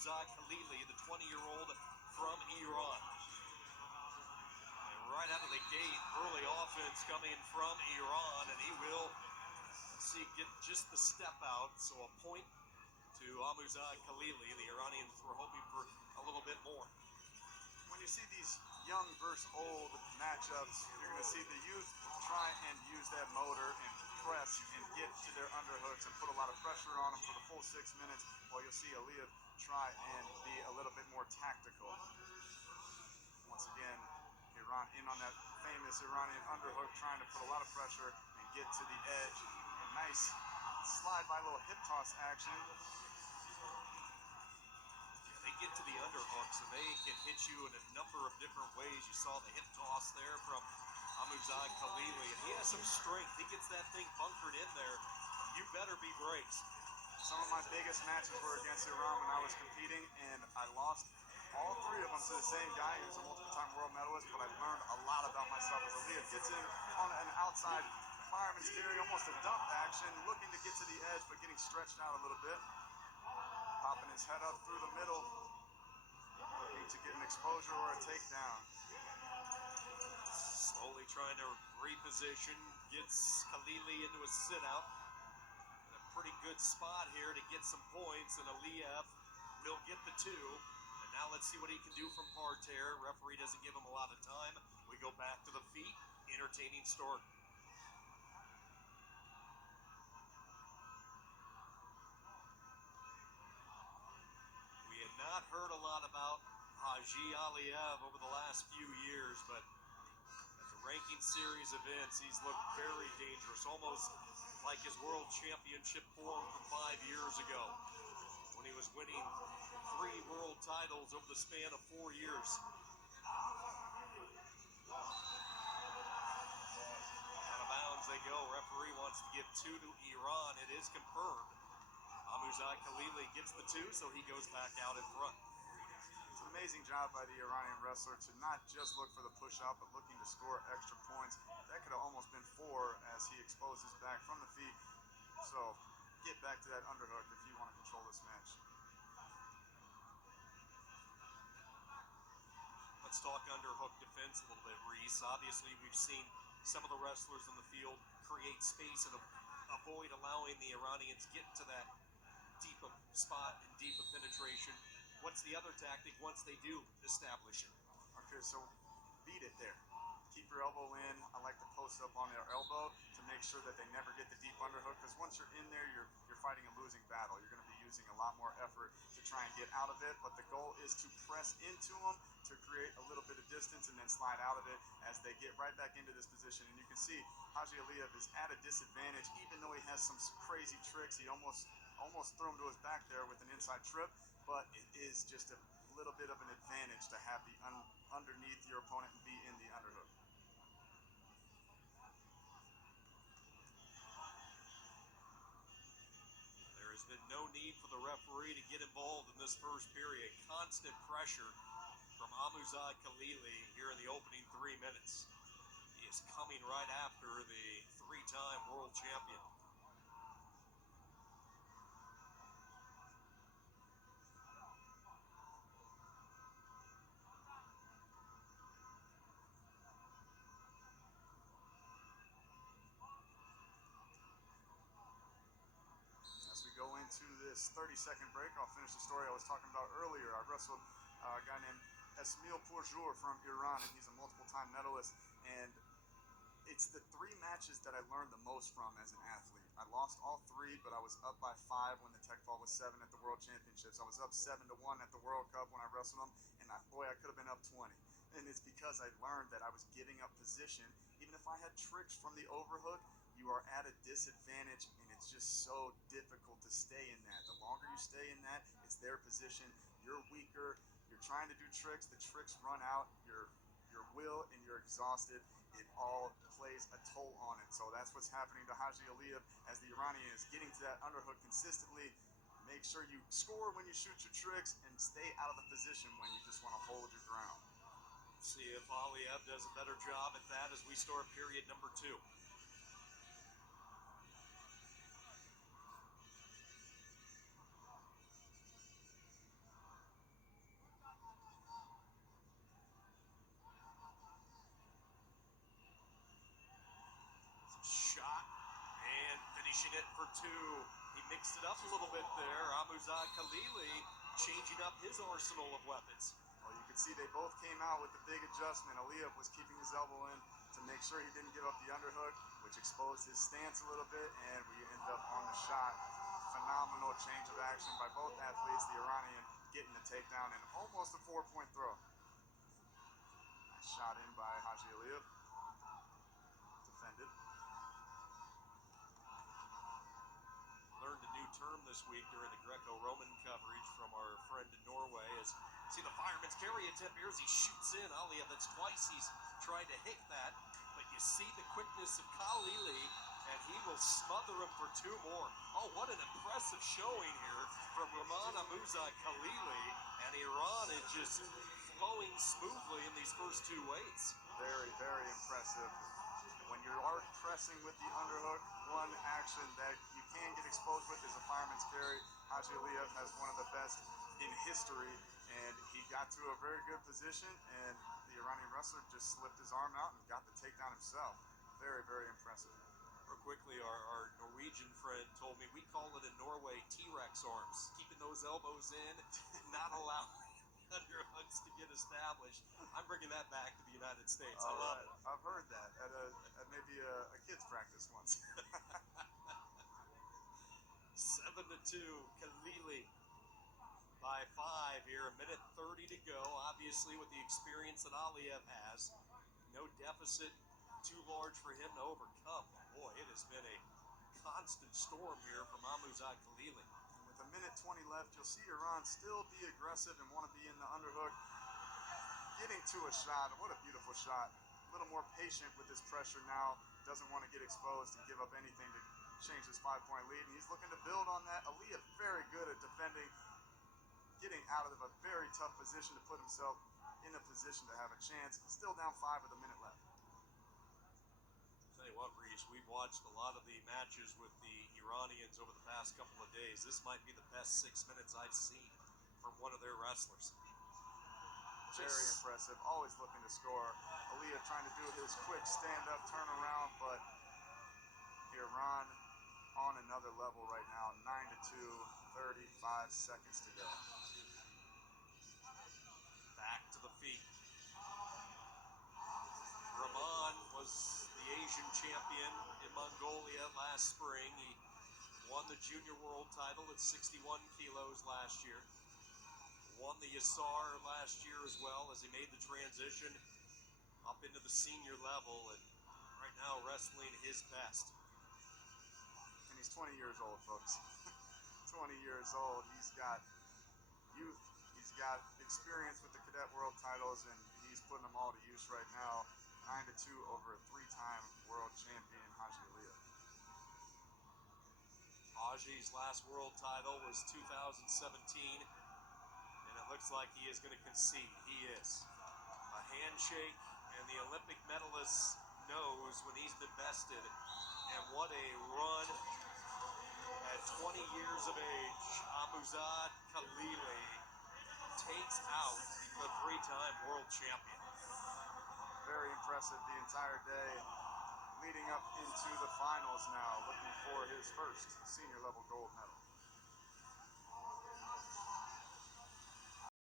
Amuzad Khalili, the 20-year-old from Iran. And right out of the gate, early offense coming from Iran, and he will, let's see, get just the step out. So a point to Amuzad Khalili. The Iranians were hoping for a little bit more. When you see these young versus old matchups, you're going to see the youth try and use that motor and press and get to their underhooks and put a lot of pressure on them for the full 6 minutes, while you'll see Aliyev try and be a little bit more tactical. Once again, Iran in on that famous Iranian underhook, trying to put a lot of pressure and get to the edge. Nice slide by, little hip toss action. They get to the underhooks and they can hit you in a number of different ways. You saw the hip toss there from Amuzad Khalili, and he has some strength. He gets that thing bunkered in there. You better be braced. Some of my biggest matches were against Iran when I was competing, and I lost all 3 of them to the same guy who's a multiple-time world medalist, but I learned a lot about myself as Aliyev gets in on an outside fireman's carry, almost a dump action, looking to get to the edge, but getting stretched out a little bit. Popping his head up through the middle, looking to get an exposure or a takedown. Slowly trying to reposition, gets Khalili into a sit-out. In a pretty good spot here to get some points, and Aliyev will get the 2. And now let's see what he can do from parterre. Referee doesn't give him a lot of time. We go back to the feet. Entertaining start. We had not heard a lot about Haji Aliyev over the last few years, but at the ranking series events, he's looked very dangerous, almost like his world championship form from 5 years ago, when he was winning 3 world titles over the span of 4 years. Out of bounds they go. Referee wants to give 2 to Iran. It is confirmed. Amuzad Khalili gets the 2, so he goes back out in front. It's an amazing job by the Iranian wrestler to not just look for the push-out, but looking to score extra points. That could have almost been 4 as he exposed his back from the feet. So get back to that underhook if you want to control this match. Let's talk underhook defense a little bit, Reese. Obviously, we've seen some of the wrestlers in the field create space and avoid allowing the Iranians get to that deep of spot and deep of penetration. What's the other tactic once they do establish it? Okay, so beat it there. Keep your elbow in. I like to post up on their elbow to make sure that they never get the deep underhook, because once you're in there, you're fighting a losing battle. You're going to be using a lot more effort to try and get out of it, but the goal is to press into them to create a little bit of distance and then slide out of it as they get right back into this position. And you can see Haji Aliyev is at a disadvantage, even though he has some crazy tricks. He almost threw him to his back there with an inside trip, but it is just a little bit of an advantage to have the underneath your opponent and be in the underhook. There has been no need for the referee to get involved in this first period. Constant pressure from Amuzad Khalili here in the opening 3 minutes. He is coming right after the 3-time world champion. As we go into this 30-second break, I'll finish the story I was talking about earlier. I wrestled a guy named Esmail Pourjour from Iran, and he's a multiple-time medalist. And it's the 3 matches that I learned the most from as an athlete. I lost all 3, but I was up by 5 when the tech fall was 7 at the World Championships. I was up 7-1 at the World Cup when I wrestled him, and boy, I could have been up 20. And it's because I learned that I was giving up position. Even if I had tricks from the overhook, you are at a disadvantage, and it's just so difficult to stay in that. The longer you stay in that, it's their position. You're weaker. You're trying to do tricks. The tricks run out. Your will, and you're exhausted. It all plays a toll on it. So that's what's happening to Haji Aliyev as the Iranian is getting to that underhook consistently. Make sure you score when you shoot your tricks and stay out of the position when you just want to hold your ground. See if Aliyev does a better job at that as we start period number 2. pushing it for two. He mixed it up a little bit there. Amuzad Khalili changing up his arsenal of weapons. Well, you can see they both came out with the big adjustment. Aliyev was keeping his elbow in to make sure he didn't give up the underhook, which exposed his stance a little bit, and we end up on the shot. Phenomenal change of action by both athletes. The Iranian getting the takedown and almost a 4-point throw. Nice shot in by Haji Aliyev. Defended. Learned a new term this week during the Greco-Roman coverage from our friend in Norway. As see the fireman's carry attempt here as he shoots in. Aliyev, that's twice he's tried to hit that, but you see the quickness of Khalili, and he will smother him for two more. Oh, what an impressive showing here from Rahman Amuzad Khalili, and Iran is just flowing smoothly in these first two weights. Very, very impressive. When you are pressing with the underhook, one action that you can get exposed with is a fireman's carry. Haji Aliyev has one of the best in history, and he got to a very good position, and the Iranian wrestler just slipped his arm out and got the takedown himself. Very, very impressive. Real quickly, our Norwegian friend told me we call it in Norway T-Rex arms, keeping those elbows in, not allowing underhooks to get established. I'm bringing that back to the United States. I love it. I've heard that at maybe a kid's practice once. 7-2, Khalili by 5 here, a minute 30 to go. Obviously, with the experience that Aliyev has, no deficit too large for him to overcome. Boy, it has been a constant storm here from Amuzad Khalili. With a minute 20 left, you'll see Iran still be aggressive and want to be in the underhook. Getting to a shot, what a beautiful shot. A little more patient with this pressure now. Doesn't want to get exposed and give up anything to change his 5-point lead. And he's looking to build on that. Aliyev very good at defending, getting out of a very tough position to put himself in a position to have a chance. Still down 5 with a minute left. Tell you what, Reese, we've watched a lot of the matches with the Iranians over the past couple of days. This might be the best 6 minutes I've seen from one of their wrestlers. Very impressive, always looking to score. Aliyev trying to do his quick stand-up turnaround, but Iran on another level right now. 9-2, 35 seconds to go. Back to the feet. Rahman was the Asian champion in Mongolia last spring. He won the junior world title at 61 kilos last year. Won the Yasar last year as well as he made the transition up into the senior level, and right now wrestling his best. And he's 20 years old, folks. 20 years old. He's got youth. He's got experience with the cadet world titles, and he's putting them all to use right now. 9-2 over a 3-time world champion, Haji Aliyev. Haji's last world title was 2017. And it looks like he is going to concede. He is. A handshake, and the Olympic medalist knows when he's been bested. And what a run at 20 years of age. Amuzad Khalili takes out the 3-time world champion. Very impressive the entire day. Leading up into the finals now, looking for his first senior level gold medal.